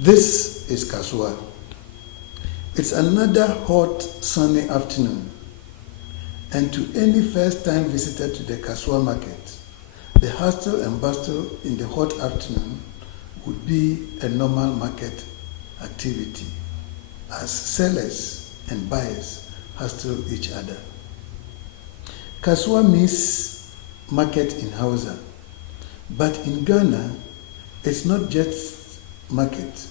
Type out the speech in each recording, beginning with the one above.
This is Kasua. It's another hot, sunny afternoon, and to any first-time visitor to the Kasua market, the hustle and bustle in the hot afternoon would be a normal market activity, as sellers and buyers hustle each other. Kasua means market in Hausa, but in Ghana, it's not just market,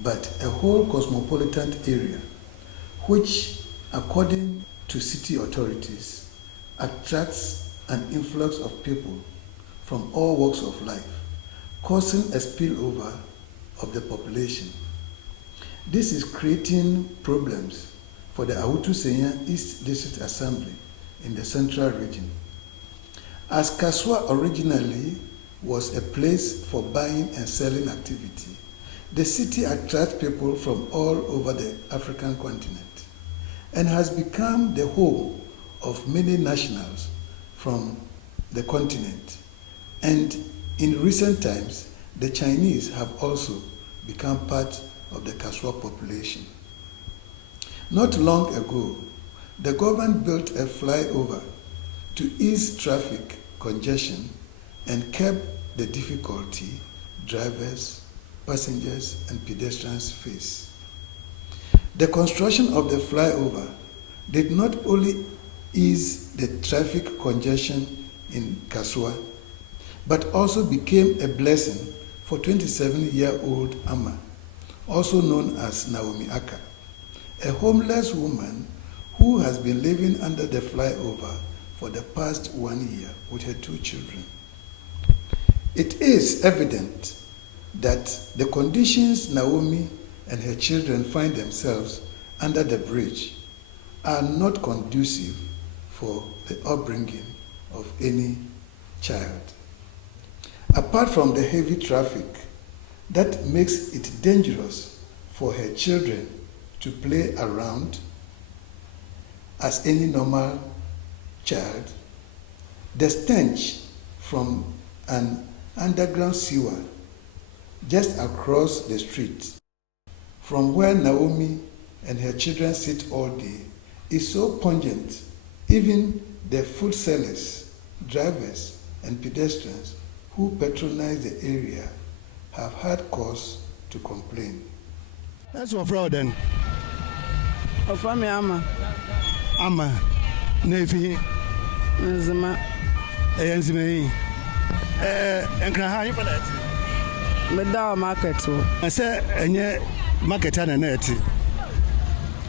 but a whole cosmopolitan area, which, according to city authorities, attracts an influx of people from all walks of life, causing a spillover of the population. This is creating problems for the Ahutu Senya East District Assembly in the Central Region. As Kasua originally was a place for buying and selling activity, the city attracts people from all over the African continent and has become the home of many nationals from the continent. And in recent times, the Chinese have also become part of the Kasua population. Not long ago, the government built a flyover to ease traffic congestion and curb the difficulty drivers, passengers, and pedestrians face. The construction of the flyover did not only ease the traffic congestion in Kasua, but also became a blessing for 27-year-old Amma, also known as Naomi Ackah, a homeless woman who has been living under the flyover for the past 1 year with her 2 children. It is evident that the conditions Naomi and her children find themselves under the bridge are not conducive for the upbringing of any child. Apart from the heavy traffic that makes it dangerous for her children to play around as any normal child, the stench from an underground sewer just across the street from where Naomi and her children sit all day is so pungent, even the food sellers, drivers, and pedestrians who patronize the area have had cause to complain. That's what fraud then. Of me, Amma. Amma. Nefi. Nzima. Nzima. And can I have that? Medawa market. I say, and yet, market and a net.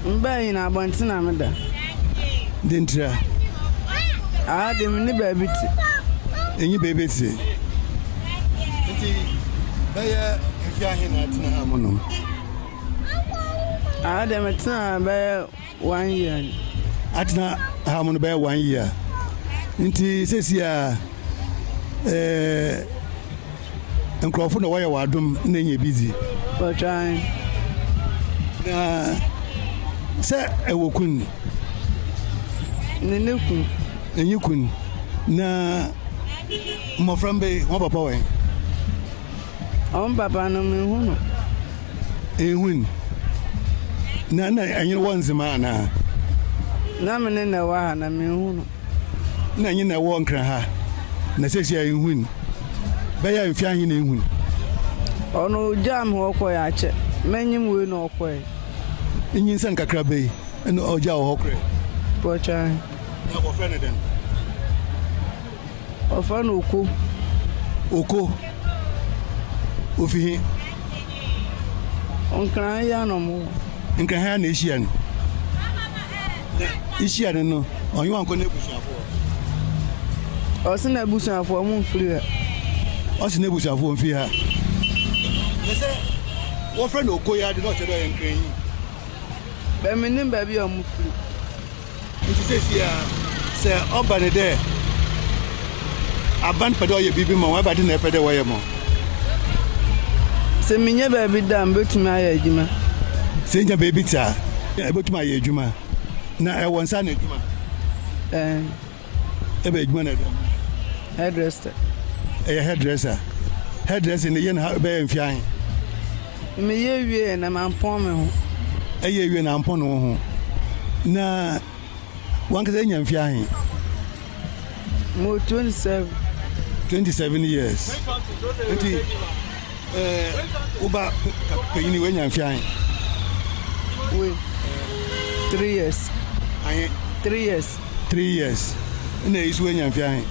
Mbay na Bantina Meda. Didn't you? I had him in the baby. And you baby say. If you are here at Nahamonum. I had them at time by 1 year. At Nahamon by 1 year. Inti says ya and Crawford away a wardum, then you're busy. For trying. Sir, I will kun. Ninukun. And you kun. Na Moframbe, what papa? Papa no me win. Nana, and you want the man. Naman in the one, I mean, na you know, one craha. Necessary you win. Bear if you win. Oh, no, jam or quiet. Many win or quiet. In San Cacrabe and Oja Okre. Poor child. Now, friend then. Of an Okoe. Ufi. On crying no more. In Ghanaian Asian. Asian no. On you want to nebush or send a bush for a moon free. Or send a bush for fear. What friend Okoe did not tell you and crane. But my name baby or move free. It says here, Sir Obane there. A band pedoy baby more, but didn't have the way more. Say me never be done, but to my ejima. Send your baby tar, about my ejuma. Now I want son ejuma. A big man, hairdresser. A hairdresser. Hairdresser in the yen how bear and flying. Me ye wie na mampon me ho. Ɛyɛ wie na mpɔ no ho. Na wankasa nya mfie ahe. Mo 27. 27 years. Nti uba peyini we nya mfie ahe. We 3 years. Ahe 3 years. 3 years. Na isu we nya mfie ahe.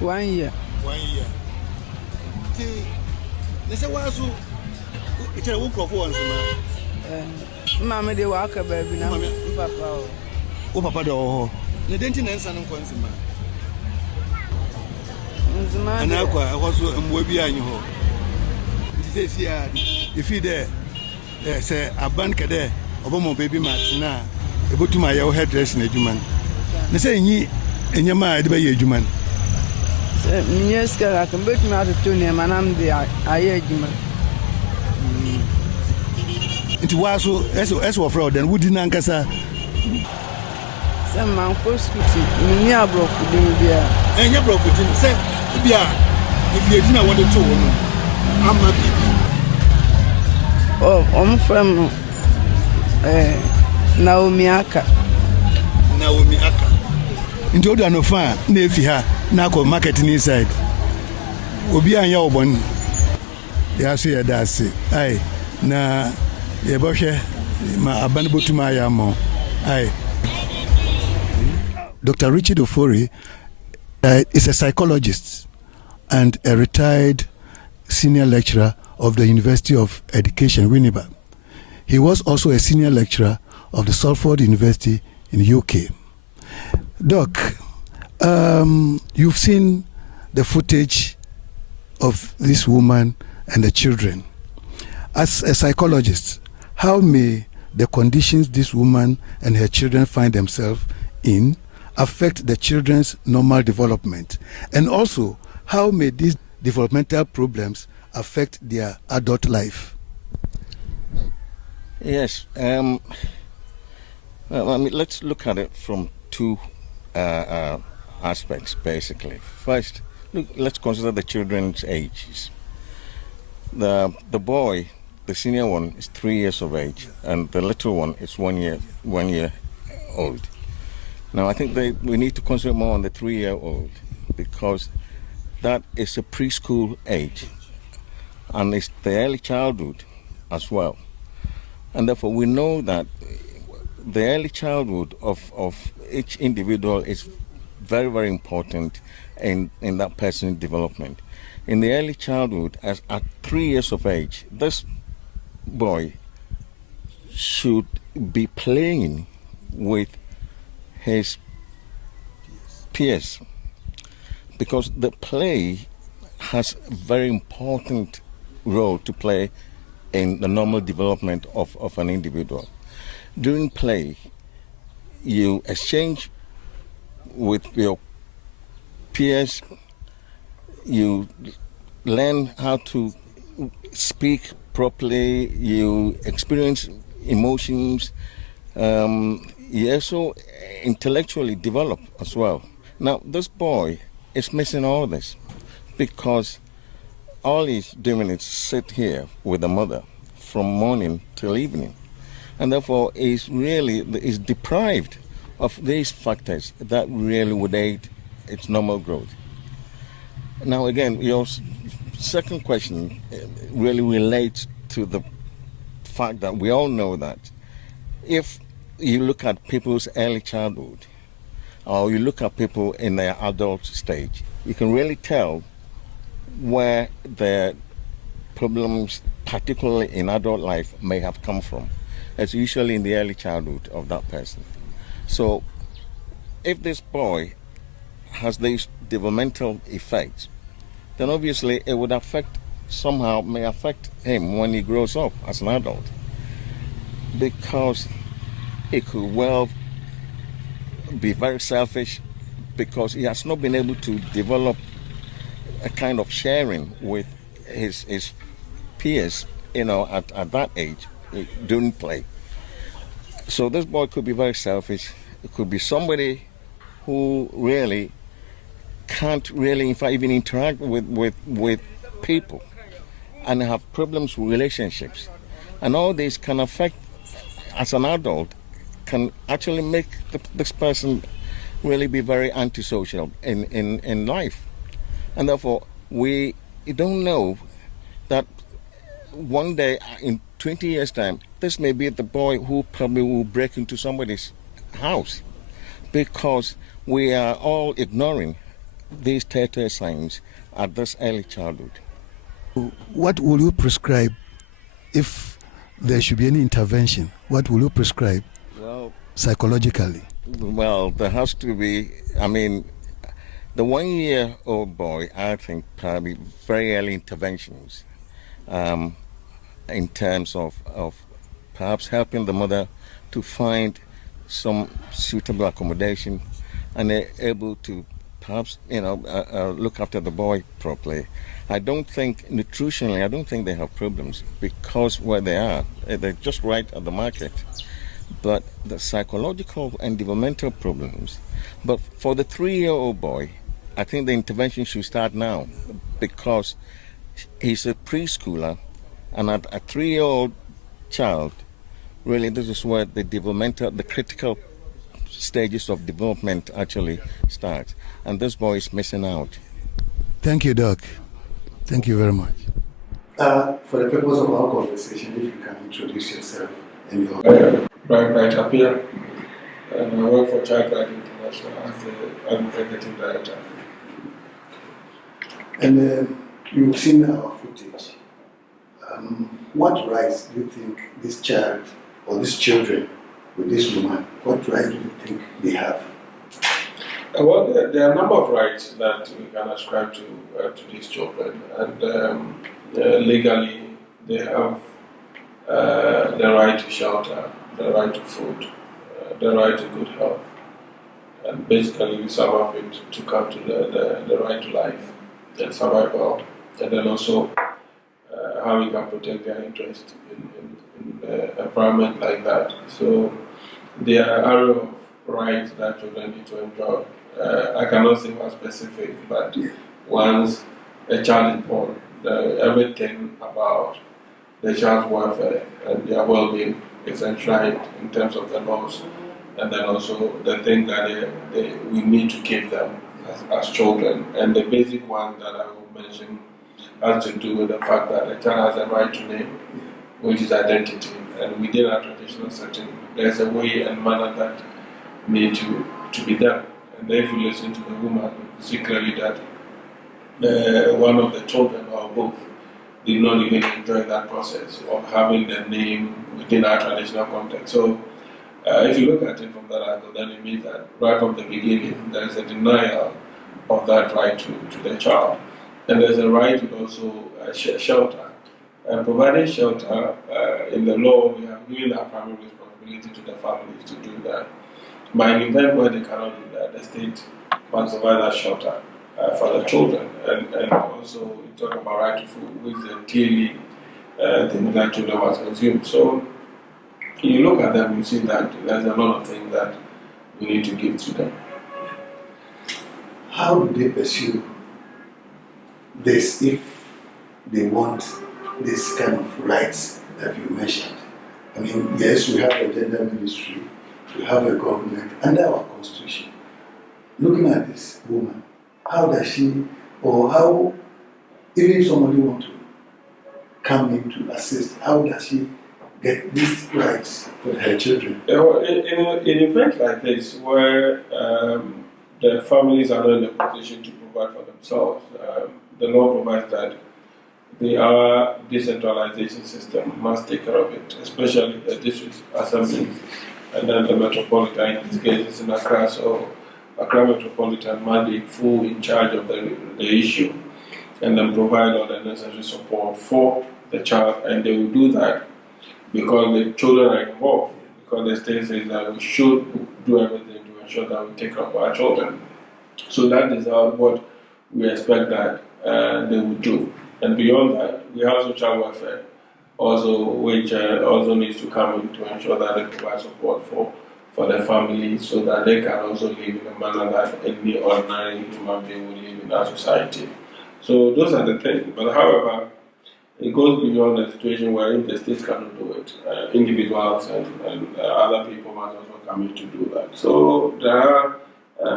1 year. 1 year. Ti ne se wasu ite wo krofo won sima. Mama de wa aka baby na papa o. Wo papa de wo ho. Ne denti na nsa no nkwa nsima. Nzima. Ana kwa ahoso mbo bi anyi ho. Nti se si a ifi de se aban kede obomo baby mat na ebotuma ye hairdressing adwuma. Ne se nyi enyama de ba ye adwuma. Yes, I can bet me out of 2 years, and I'm the aye adwuma. Nti waso eso ofra den wudi na nkasa. Se man ko skuti, ni abrofu din bia. Enya abrofu din se bia if you din na won to wo no. Amma bibi. Oh, from Naomi Ackah. Naomi Ackah. Nti odu anofa na efi ha na ko market inside. Obi anya obon. Ya so ya dase. Ai na ye bohwe ma aban botuma ya mo. Ai Dr. Richard Ofori is a psychologist and a retired senior lecturer of the University of Education, Winneba. He was also a senior lecturer of the Salford University in the UK. Doc, you've seen the footage of this woman and the children. As a psychologist, how may the conditions this woman and her children find themselves in affect the children's normal development? And also, how may these developmental problems affect their adult life? Yes. I mean, let's look at it from two aspects, basically. First, let's consider the children's ages. The boy, the senior one, is 3 years of age, and the little one is 1 year old. Now, I think we need to concentrate more on the 3-year-old because that is a preschool age, and it's the early childhood as well. And therefore, we know that the early childhood of each individual is very, very important in that person's development. In the early childhood, at 3 years of age, this boy should be playing with his peers because the play has a very important role to play in the normal development of an individual. During play, you exchange with your peers, you learn how to speak properly, you experience emotions, you also intellectually develop as well. Now, this boy is missing all this because all he's doing is sit here with the mother from morning till evening. And therefore, is deprived of these factors that really would aid its normal growth. Now, again, your second question really relates to the fact that we all know that if you look at people's early childhood or you look at people in their adult stage, you can really tell where their problems, particularly in adult life, may have come from. It's usually in the early childhood of that person. So if this boy has these developmental effects, then obviously it would may affect him when he grows up as an adult, because he could well be very selfish because he has not been able to develop a kind of sharing with his peers, at that age during play. So this boy could be very selfish. It could be somebody who really can't really, in fact, even interact with people and have problems with relationships. And all this can affect, as an adult, can actually make this person really be very antisocial in life. And therefore, we don't know that one day, in 20 years' time, this may be the boy who probably will break into somebody's house, because we are all ignoring these telltale signs at this early childhood. What will you prescribe if there should be any intervention? What will you prescribe psychologically? Well, there has to be, the 1-year-old boy, I think, probably very early interventions in terms of perhaps helping the mother to find some suitable accommodation, and they're able to perhaps, look after the boy properly. I don't think, nutritionally, I don't think they have problems, because where they are, they're just right at the market. But the psychological and developmental problems. But for the 3-year-old boy, I think the intervention should start now, because he's a preschooler, and at a 3-year-old child, really this is where the critical stages of development actually start. And this boy is missing out. Thank you, Doc. Thank you very much. For the purpose of our conversation, if you can introduce yourself and your... Plight appear, and I work for Child Right International as the executive director. And you've seen our footage. What rights do you think this child or these children with this woman, what rights do you think they have? Well, there are a number of rights that we can ascribe to these children, and legally they have the right to shelter, the right to food, the right to good health, and basically we sum up it to come to the right to life and survival, and then also how we can protect their interest in an environment like that. So there are areas of rights that children need to enjoy. I cannot say more specific, but once a child is born, everything about the child's welfare and their well-being is enshrined in terms of the laws, and then also the thing that we need to keep them as children. And the basic one that I will mention has to do with the fact that the child has a right to name, which is identity. And within our traditional setting, there's a way and manner that need to be done. And if you listen to the woman, you see clearly that one of the children, or both, did not even enjoy that process of having the name within our traditional context. So if you look at it from that angle, then it means that right from the beginning, there is a denial of that right to the child. And there's a right to also shelter. And providing shelter, in the law, we have given our primary responsibility to the families to do that. By an event where they cannot do that, the state must provide that shelter for the children. And also, we talk about right to food, which is clearly things that children must consume. So, you look at them, you see that there's a lot of things that we need to give to them. How do they pursue this if they want this kind of rights that you mentioned? I mean, yes, we have a gender ministry, we have a government under our constitution. Looking at this woman, how does she, or how, even if somebody wants to come in to assist, how does she get these rights for her children? In events like this, where the families are not in a position to provide for themselves, the law provides that our decentralization system must take care of it, especially the district assemblies and then the metropolitan, in this case it's in Accra, so Accra Metropolitan must be full in charge of the issue and then provide all the necessary support for the child, and they will do that because the children are involved, because the state says that we should do everything to ensure that we take care of our children. So that is what we expect that they will do. And beyond that, we have social welfare also, which also needs to come in to ensure that they provide support for their families so that they can also live in a manner that any ordinary human being will live in our society. So those are the things. But however, it goes beyond a situation where if the state cannot do it, individuals and other people must also come in to do that. So there are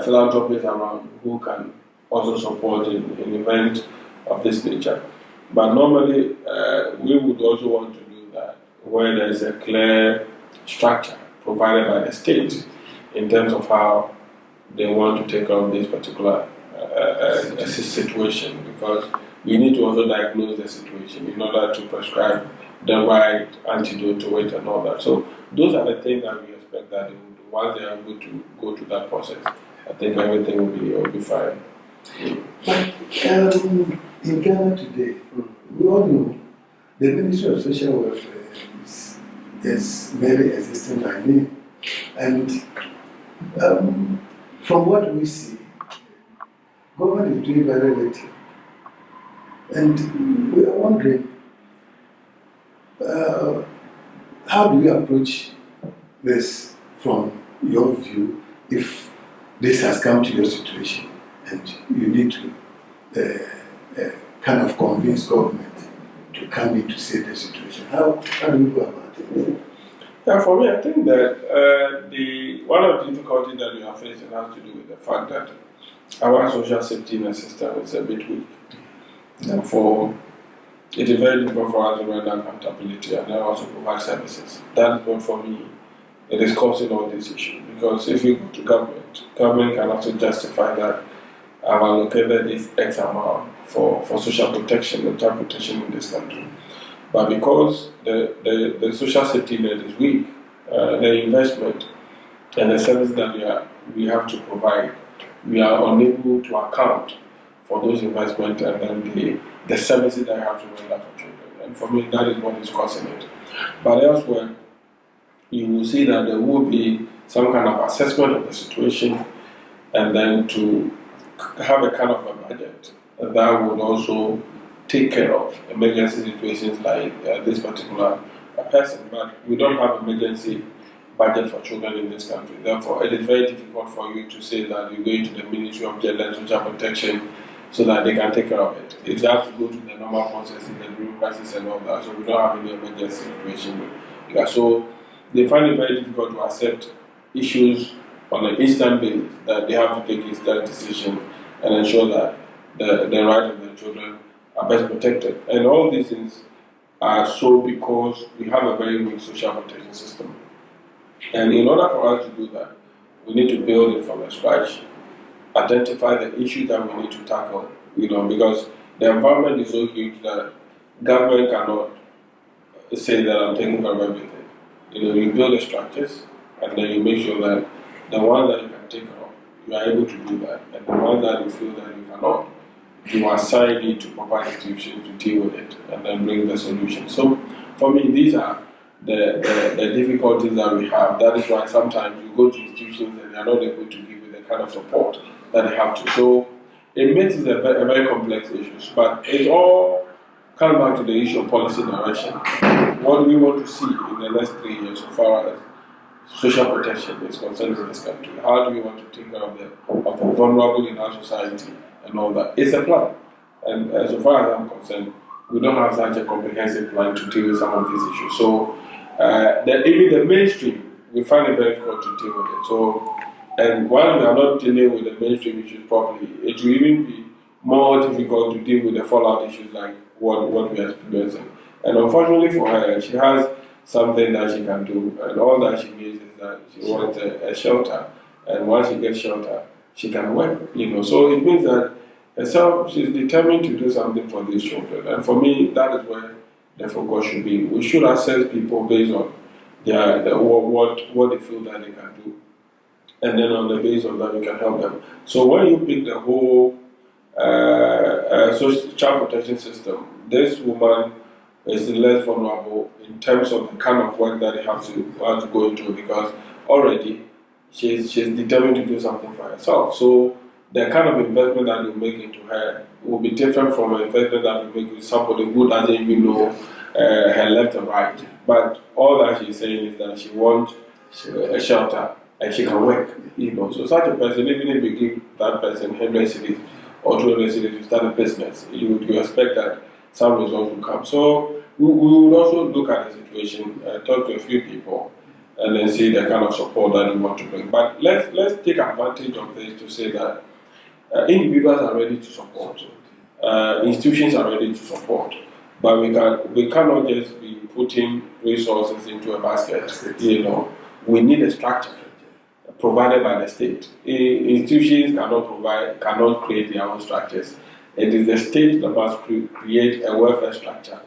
philanthropists around who can also support in events of this nature. But normally, we would also want to do that where there is a clear structure provided by the state in terms of how they want to take on this particular situation, because we need to also diagnose the situation in order to prescribe the right antidote to it and all that. So those are the things that we expect that they will do. Once they are able to go through that process, I think everything will be fine. But in Ghana today, we all know the Ministry of Social Welfare is merely existing by name. And from what we see, government is doing very little. And we are wondering, how do you approach this from your view if this has come to your situation and you need to kind of convince government to come in to save the situation? How do you go about it? Yeah, for me, I think that one of the difficulties that we are facing has to do with the fact that our social safety net system is a bit weak. Therefore, it is very difficult for us to render accountability and then also provide services. That is what, for me, it is causing all these issues. Because if you go to government can also justify that I've allocated this X amount for social protection and child protection in this country. But because the social safety net is weak, the investment and the service that we have to provide, we are unable to account for those investments and then the services that I have to render for children. And for me, that is what is causing it. But elsewhere, you will see that there will be some kind of assessment of the situation and then to have a kind of a budget that would also take care of emergency situations like this particular person. But we don't have emergency budget for children in this country. Therefore, it is very difficult for you to say that you go into the Ministry of Gender and Social Protection so that they can take care of it. It has to go to the normal processes, the bureaucracies and all that. So we don't have any emergency situation. Yeah, so they find it very difficult to accept issues on an instant basis, that they have to take instant decision and ensure that the rights of the children are best protected. And all these things are so because we have a very weak social protection system. And in order for us to do that, we need to build it from scratch, identify the issues that we need to tackle, because the environment is so huge that government cannot say that I'm taking care of everything. You build the structures and then you make sure that the ones that you can take care of, you are able to do that. And the ones that you feel that you cannot, you assign it to proper institutions to deal with it and then bring the solution. So for me, these are the difficulties that we have. That is why sometimes you go to institutions and they are not able to give you the kind of support that they have to. So it makes it a very complex issue. But it all comes back to the issue of policy direction. What do we want to see in the next 3 years so far as social protection is concerned in this country? How do we want to take care of the vulnerable in our society and all that? It's a plan. And so far as I'm concerned, we don't have such a comprehensive plan to deal with some of these issues. So even the mainstream, we find it very difficult to deal with it. So, and while we are not dealing with the mainstream issues properly, it will even be more difficult to deal with the fallout issues like what we are experiencing. And unfortunately for her, she has something that she can do, and all that she needs is that she wants a shelter. And once she gets shelter, she can work. So it means that herself, she's determined to do something for these children. And for me, that is where the focus should be. We should assess people based on what they feel that they can do. And then on the basis of that, we can help them. So when you pick the whole social child protection system, this woman is less vulnerable in terms of the kind of work that they have to go into, because already she's determined to do something for herself. So the kind of investment that you make into her will be different from an investment that you make with somebody who doesn't even know her left and right. But all that she's saying is that she wants a shelter and she can work. So such a person, even if you give that person 100 cities or 200 cities to start a business, you expect that some results will come. So we would also look at the situation, talk to a few people, and then see the kind of support that we want to bring. But let's take advantage of this to say that individuals are ready to support, institutions are ready to support, but we cannot just be putting resources into a basket. We need a structure provided by the state. Institutions cannot create their own structures. It is the state that must create a welfare structure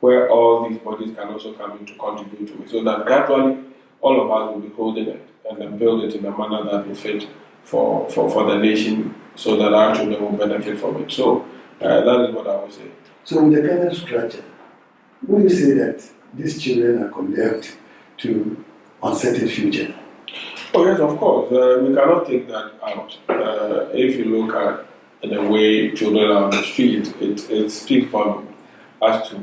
where all these bodies can also come in to contribute to it, so that gradually all of us will be holding it and then build it in a manner that is fit for the nation, so that our children will benefit from it. So that is what I would say. So with the current structure, would you say that these children are condemned to uncertain future? Oh yes, of course. We cannot take that out. If you look at the way children are on the street, it speaks volumes as to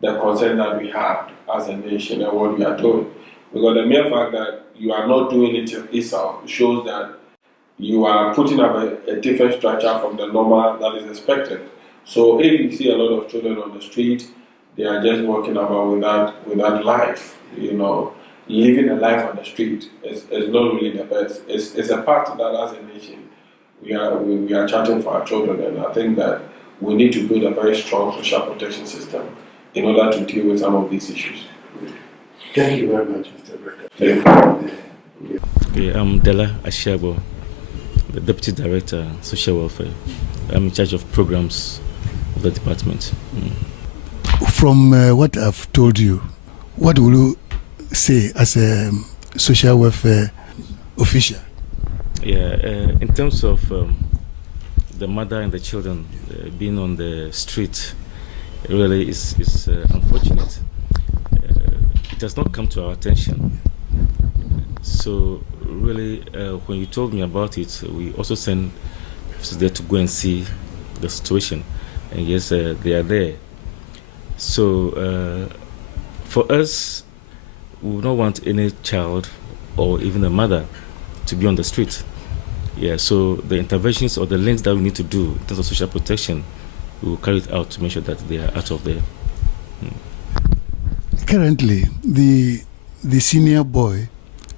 the concern that we have as a nation and what we are doing. Because the mere fact that you are not doing it itself shows that you are putting up a different structure from the normal that is expected. So if you see a lot of children on the street, they are just walking about without life, living a life on the street is not really the best. It's a part that as a nation we are charging for our children, and I think that we need to build a very strong social protection system in order to deal with some of these issues. Thank you very much, Mr. Brecker. Okay, I'm Dela Ashiabo, the Deputy Director, Social Welfare. I'm in charge of programs of the department. From what I've told you, what will you say as a social welfare official? Yeah, in terms of the mother and the children being on the street, really is unfortunate. It has not come to our attention. So really, when you told me about it, we also sent officers there to go and see the situation. And yes, they are there. So for us, we would not want any child or even a mother to be on the street. Yeah, so the interventions or the links that we need to do in terms of social protection, we will carry it out to make sure that they are out of there. Currently, the senior boy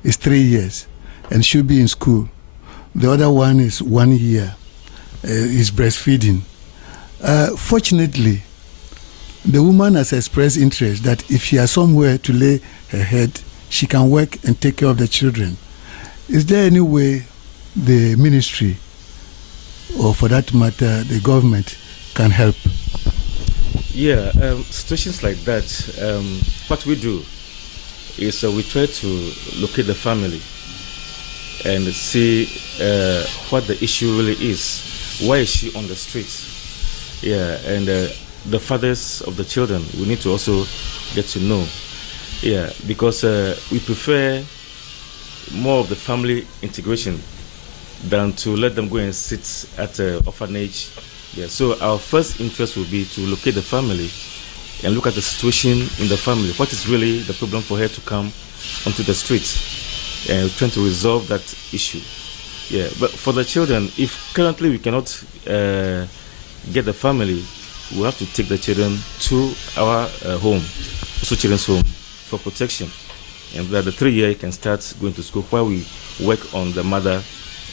is 3 years and should be in school. The other one is 1 year, is breastfeeding. Fortunately, the woman has expressed interest that if she has somewhere to lay her head, she can work and take care of the children. Is there any way the ministry, or for that matter, the government, can help? Yeah, situations like that, what we do is we try to locate the family and see what the issue really is. Why is she on the streets? Yeah, and the fathers of the children, we need to also get to know. Yeah, because we prefer more of the family integration than to let them go and sit at an orphanage. Yeah, so our first interest will be to locate the family and look at the situation in the family. What is really the problem for her to come onto the streets? And we're trying to resolve that issue. Yeah, but for the children, if currently we cannot get the family, we'll have to take the children to our home, also children's home, for protection. And that the 3 year can start going to school while we work on the mother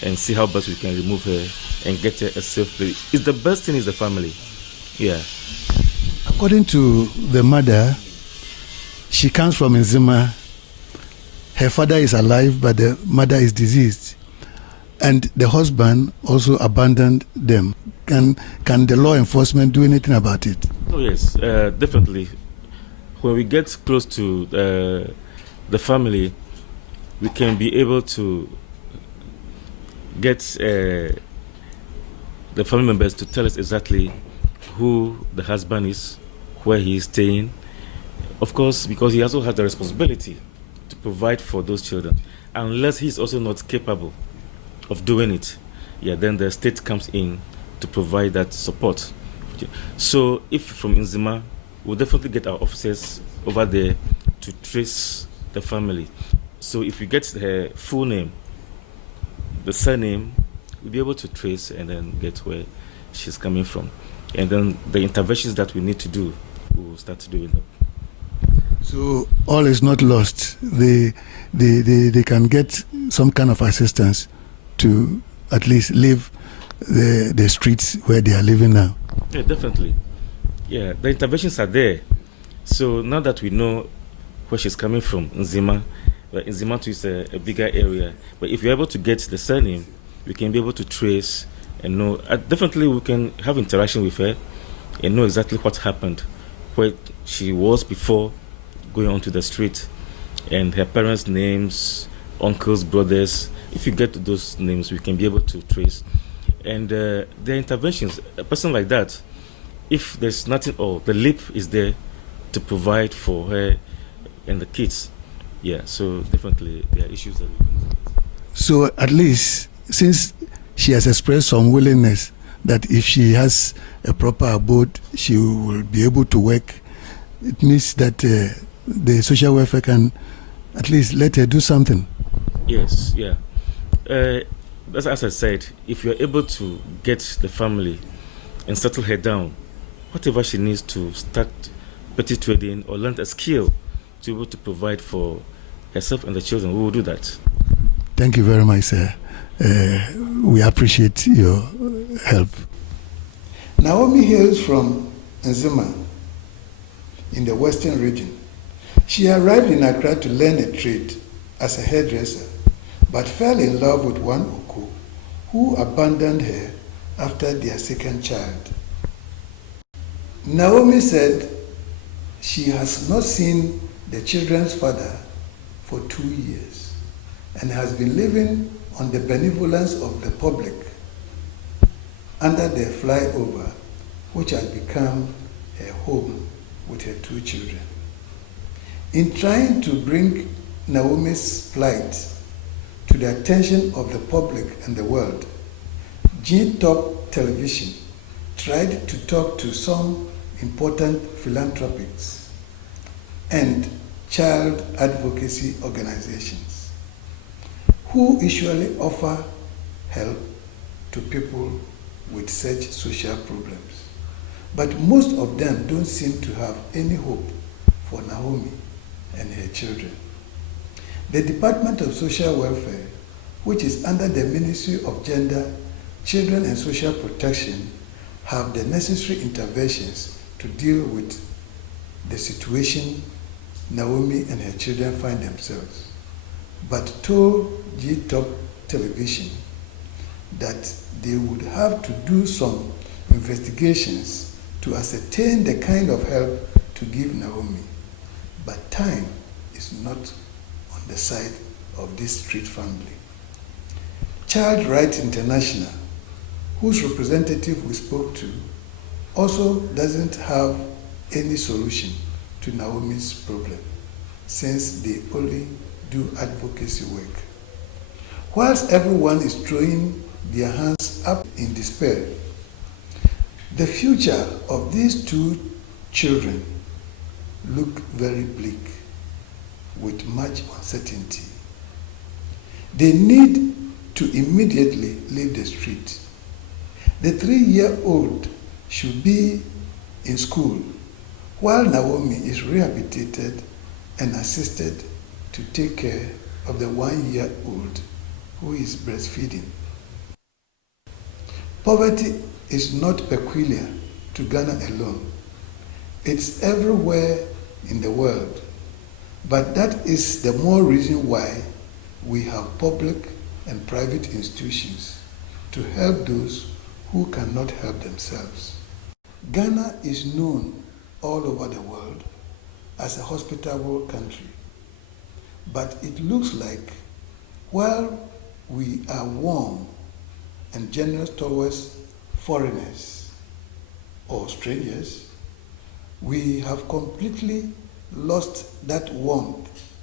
and see how best we can remove her and get her a safe place. It's the best thing is the family. Yeah. According to the mother, she comes from Nzima. Her father is alive, but the mother is diseased. And the husband also abandoned them. Can the law enforcement do anything about it? Oh yes, definitely. When we get close to the family, we can be able to get the family members to tell us exactly who the husband is, where he is staying. Of course, because he also has the responsibility to provide for those children. Unless he's also not capable of doing it, yeah, then the state comes in to provide that support. So if from Nzima, we'll definitely get our officers over there to trace the family. So if we get her full name, the surname, we'll be able to trace and then get where she's coming from. and then the interventions that we need to do, we will start doing them. So all is not lost. They can get some kind of assistance to at least leave the streets where they are living now. Yeah, definitely. Yeah, the interventions are there. So now that we know where she's coming from, Nzima, but Nzima is a bigger area. But if you're able to get the surname, we can be able to trace and know. Definitely, we can have interaction with her and know exactly what happened, where she was before going onto the street, and her parents' names, uncles, brothers. If you get those names, we can be able to trace. And the interventions, a person like that, if there's nothing, or the LIP is there to provide for her and the kids. Yeah, so definitely there are issues that we can. So at least, since she has expressed some willingness that if she has a proper abode, she will be able to work, it means that the social welfare can at least let her do something. Yes, yeah. As I said, if you're able to get the family and settle her down, whatever she needs to start petty trading or learn a skill to be able to provide for herself and the children, we will do that. Thank you very much, sir. We appreciate your help. Naomi hails from Nzima in the western region. She arrived in Accra to learn a trade as a hairdresser, but fell in love with one Okoe, who abandoned her after their second child. Naomi said she has not seen the children's father for 2 years and has been living on the benevolence of the public under the flyover, which has become her home with her 2 children. In trying to bring Naomi's plight to the attention of the public and the world, Gtop television tried to talk to some important philanthropists and child advocacy organizations who usually offer help to people with such social problems. But most of them don't seem to have any hope for Naomi and her children. The Department of Social Welfare, which is under the Ministry of Gender, Children and Social Protection, have the necessary interventions to deal with the situation Naomi and her children find themselves, but told Gtop television that they would have to do some investigations to ascertain the kind of help to give Naomi. But time is not on the side of this street family. Child Rights International, whose representative we spoke to, also doesn't have any solution to Naomi's problem, since they only do advocacy work. Whilst everyone is throwing their hands up in despair, the future of these 2 children look very bleak, with much uncertainty. They need to immediately leave the street. The 3-year-old should be in school, while Naomi is rehabilitated and assisted to take care of the 1-year-old who is breastfeeding. Poverty is not peculiar to Ghana alone. It's everywhere in the world. But that is the more reason why we have public and private institutions to help those who cannot help themselves. Ghana is known all over the world as a hospitable country, but it looks like while we are warm and generous towards foreigners or strangers, we have completely lost that warmth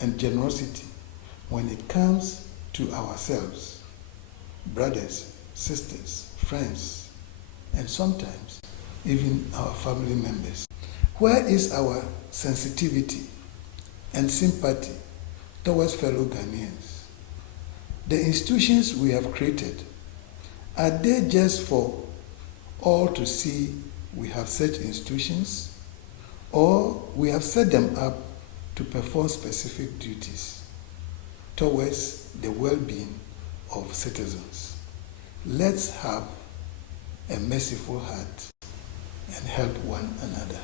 and generosity when it comes to ourselves, brothers, sisters, friends, and sometimes even our family members. Where is our sensitivity and sympathy towards fellow Ghanaians? The institutions we have created, are they just for all to see we have such institutions, or we have set them up to perform specific duties towards the well-being of citizens. Let's have a merciful heart and help one another.